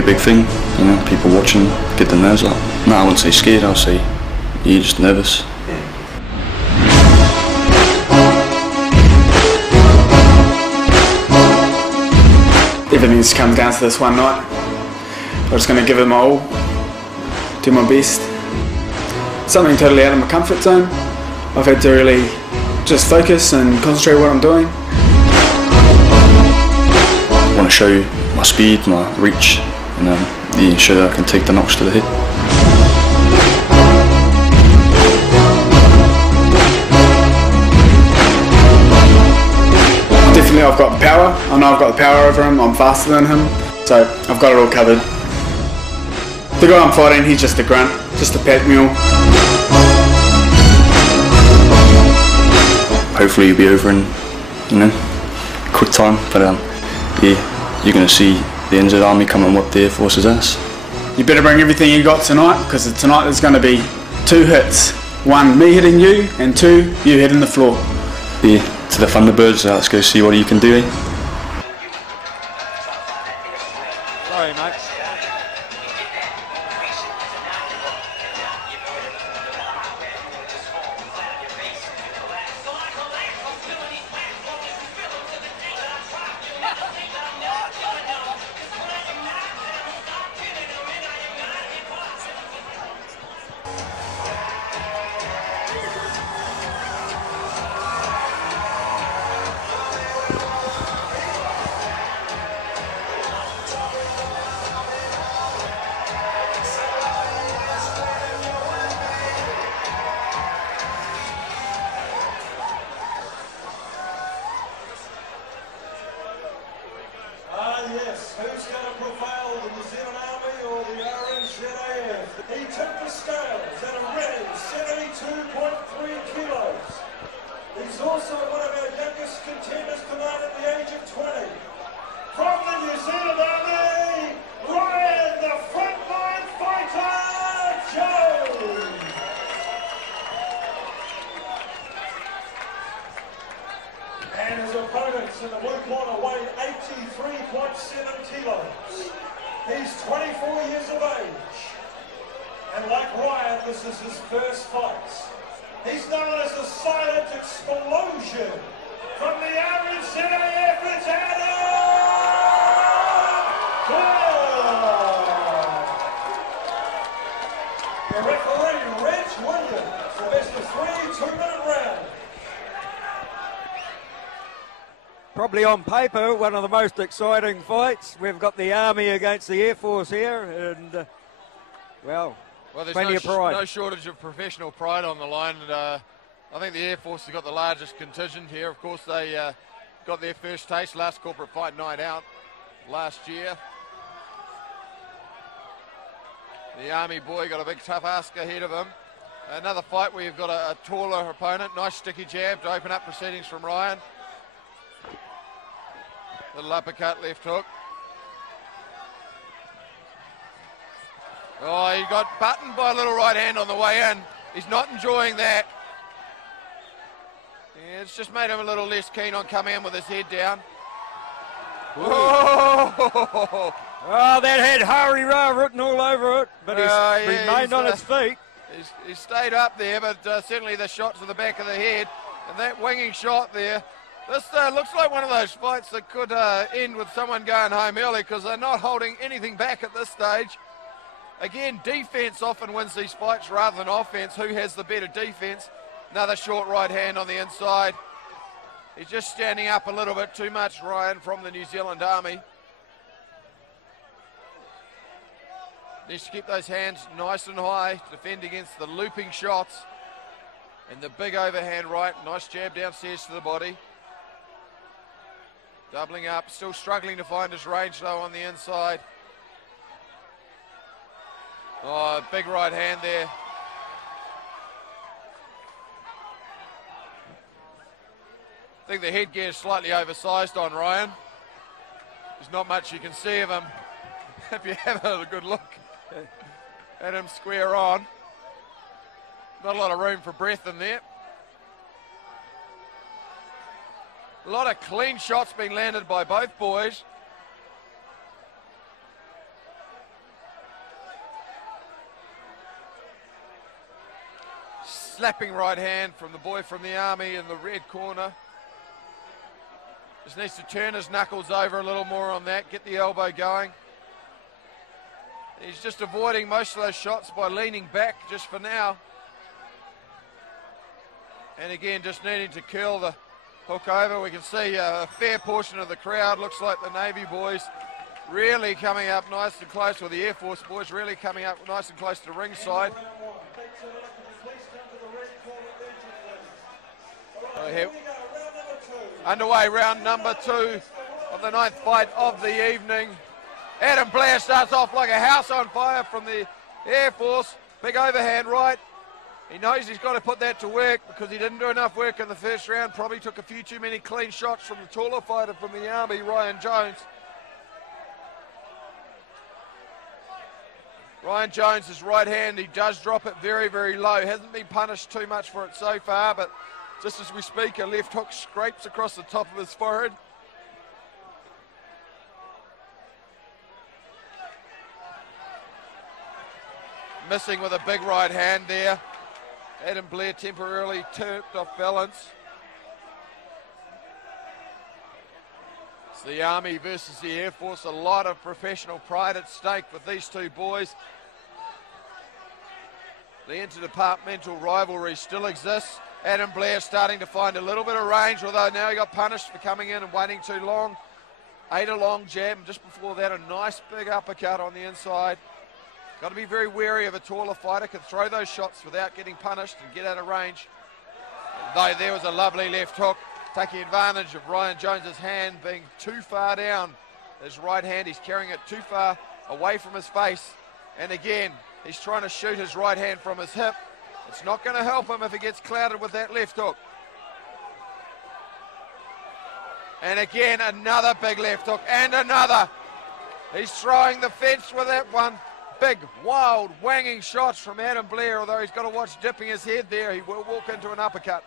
pretty big thing, you know, people watching, get their nerves up. No, I wouldn't say scared, I'll say you're just nervous. Everything's come down to this one night. I'm just going to give it my all, do my best. Something totally out of my comfort zone. I've had to really just focus and concentrate on what I'm doing. I want to show my speed, my reach, and show that I can take the knocks to the head. Definitely I've got power. I know I've got the power over him, I'm faster than him, so I've got it all covered. The guy I'm fighting, he's just a grunt, just a pack mule. Hopefully you'll be over in, quick time, but yeah, you're going to see the NZ Army come and whip the Air Force's ass. You better bring everything you got tonight, because tonight there's going to be 2 hits. 1, me hitting you, and 2, you hitting the floor. Yeah, to the Thunderbirds, let's go see what you can do. Sorry, mate. Yes, who's going to prevail, the New Zealand Army or the RingsideNz? He took the scales at a ready 72.3 kilos. He's also one of our youngest contenders tonight at the age of 20. From the New Zealand Army, Ryan, the Frontline fighter, Jones. And his opponents in the blue corner weighed 83.7 kilos. He's 24 years of age. And like Ryan, this is his first fight. He's known as the silent explosion. From the RingsideNz, it's Blair. The referee, Reg Williams, the best of 3 2-minute rounds. Probably on paper, one of the most exciting fights. We've got the Army against the Air Force here, and, well there's plenty of pride. No shortage of professional pride on the line. And, I think the Air Force has got the largest contingent here. Of course, they got their first taste last corporate fight night out last year. The Army boy got a big tough ask ahead of him. Another fight where you've got a taller opponent. Nice sticky jab to open up proceedings from Ryan. Little uppercut, left hook. Oh, he got buttoned by a little right hand on the way in. He's not enjoying that. Yeah, it's just made him a little less keen on coming in with his head down. Oh, that had Hari Ra written all over it, but he's remained on his feet. He's stayed up there, but certainly the shot to the back of the head, and that winging shot there. This looks like one of those fights that could end with someone going home early, because they're not holding anything back at this stage. Again, defense often wins these fights rather than offense. Who has the better defense? Another short right hand on the inside. He's just standing up a little bit too much, Ryan, from the New Zealand Army. Needs to keep those hands nice and high to defend against the looping shots. And the big overhand right, nice jab downstairs to the body. Doubling up, still struggling to find his range though on the inside. Oh, big right hand there. I think the headgear is slightly oversized on Ryan. There's not much you can see of him if you have a good look at him square on. Not a lot of room for breath in there. A lot of clean shots being landed by both boys. slapping right hand from the boy from the Army in the red corner. Just needs to turn his knuckles over a little more on that, get the elbow going. He's just avoiding most of those shots by leaning back just for now. And again, just needing to curl the hook over. We can see a fair portion of the crowd, looks like the Navy boys, really coming up nice and close, or the Air Force boys really coming up nice and close to ringside. Underway round number 2 of the 9th fight of the evening. Adam Blair starts off like a house on fire from the Air Force. Big overhand right. He knows he's got to put that to work because he didn't do enough work in the first round. Probably took a few too many clean shots from the taller fighter from the Army, Ryan Jones. Ryan Jones' right hand, he does drop it very, very low. Hasn't been punished too much for it so far, but just as we speak, a left hook scrapes across the top of his forehead. Missing with a big right hand there. Adam Blair temporarily tipped off balance. It's the Army versus the Air Force. A lot of professional pride at stake with these two boys. The interdepartmental rivalry still exists. Adam Blair starting to find a little bit of range, although now he got punished for coming in and waiting too long. Ate a long jab, and just before that, a nice big uppercut on the inside. Got to be very wary of a taller fighter, can throw those shots without getting punished and get out of range. Though there was a lovely left hook, taking advantage of Ryan Jones's hand being too far down. His right hand, he's carrying it too far away from his face. And again, he's trying to shoot his right hand from his hip. It's not going to help him if he gets clouded with that left hook. And again, another big left hook, and another. He's throwing the fence with that one. Big, wild, wanging shots from Adam Blair, although he's got to watch dipping his head there. He will walk into an uppercut.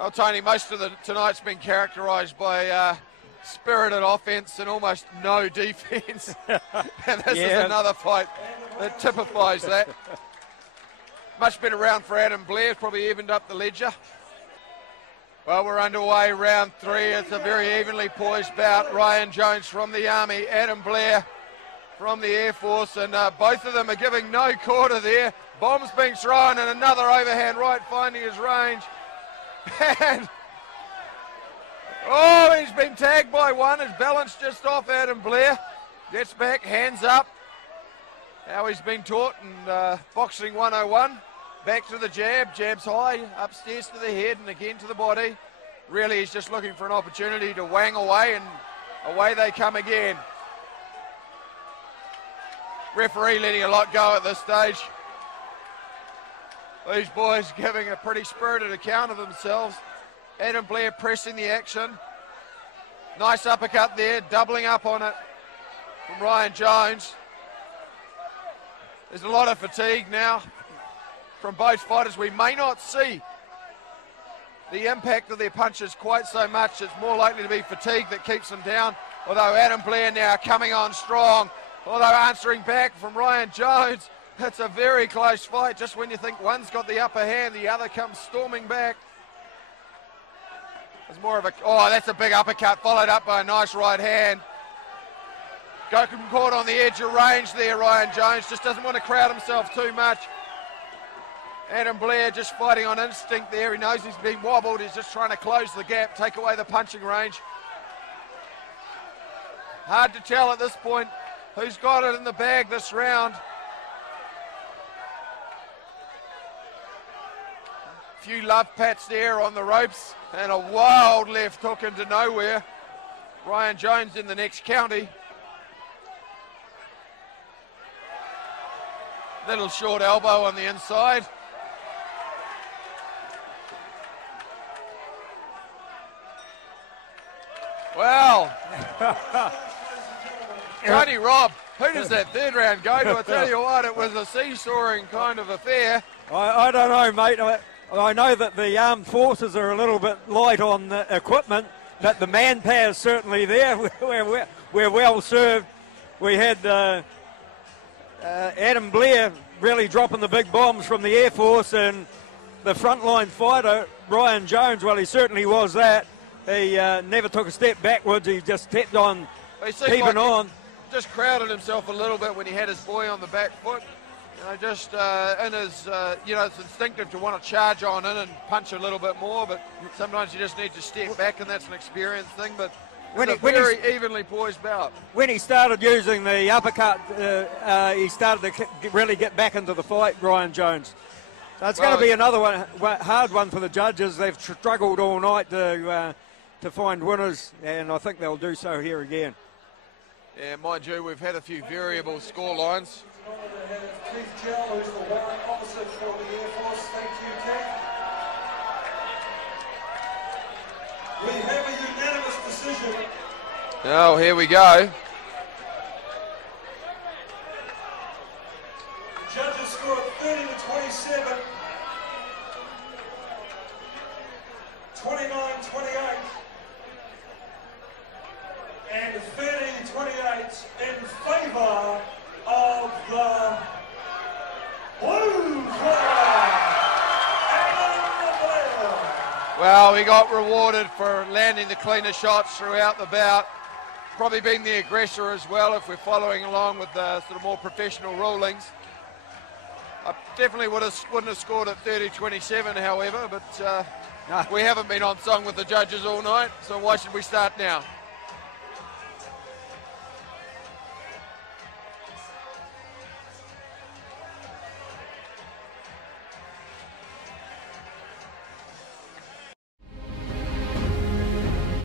Well, Tony, most of tonight's been characterised by spirited offence and almost no defence. And this is another fight that typifies that. Much better round for Adam Blair, probably evened up the ledger. Well, we're underway, round 3. It's a very evenly poised bout. Ryan Jones from the Army, Adam Blair from the Air Force, and both of them are giving no quarter there. Bombs being thrown, and another overhand right finding his range. And oh, he's been tagged by one. His balance just off Adam Blair. Gets back, hands up. How he's been taught in Boxing 101. Back to the jab, jabs high, upstairs to the head and again to the body. Really, he's just looking for an opportunity to wang away, and away they come again. Referee letting a lot go at this stage. These boys giving a pretty spirited account of themselves. Adam Blair pressing the action. Nice uppercut there, doubling up on it from Ryan Jones. There's a lot of fatigue now from both fighters. We may not see the impact of their punches quite so much. It's more likely to be fatigue that keeps them down. Although Adam Blair now coming on strong, although answering back from Ryan Jones. It's a very close fight. Just when you think one's got the upper hand, the other comes storming back. It's more of a, oh, that's a big uppercut followed up by a nice right hand. Gokum caught on the edge of range there, Ryan Jones. Just doesn't want to crowd himself too much. Adam Blair just fighting on instinct there. He knows he's been wobbled. He's just trying to close the gap, take away the punching range. Hard to tell at this point who's got it in the bag this round. A few love pats there on the ropes and a wild left hook into nowhere. Ryan Jones in the next county. Little short elbow on the inside. Well, Tony Robb, who does that third round go to? I tell you what, it was a seesawing kind of affair. I don't know, mate. I know that the armed forces are a little bit light on the equipment, but the manpower is certainly there. We're well served we had Adam Blair really dropping the big bombs from the Air Force, and the frontline fighter, Brian Jones, well, he certainly was that. He never took a step backwards. He just kept on keeping on. Just crowded himself a little bit when he had his boy on the back foot. You know, just in his, you know, it's instinctive to want to charge on in and punch a little bit more, but sometimes you just need to step back, and that's an experience thing. But it's a very evenly poised bout. When he started using the uppercut, he started to really get back into the fight, Brian Jones. So it's going to be another hard one for the judges. They've struggled all night to find winners, and I think they'll do so here again. Yeah, mind you, we've had a few variable score lines. Keith Gell, who's the warrant officer for the Air Force. Thank you, Keith. We have a unanimous decision. Oh, here we go. The judges scored 30-27, 29-28, and 30-28 in favour of the blue corner, Adam Blair. Well, he got rewarded for landing the cleaner shots throughout the bout. Probably being the aggressor as well, if we're following along with the sort of more professional rulings. I definitely wouldn't have scored at 30-27, however, but we haven't been on song with the judges all night, so why should we start now?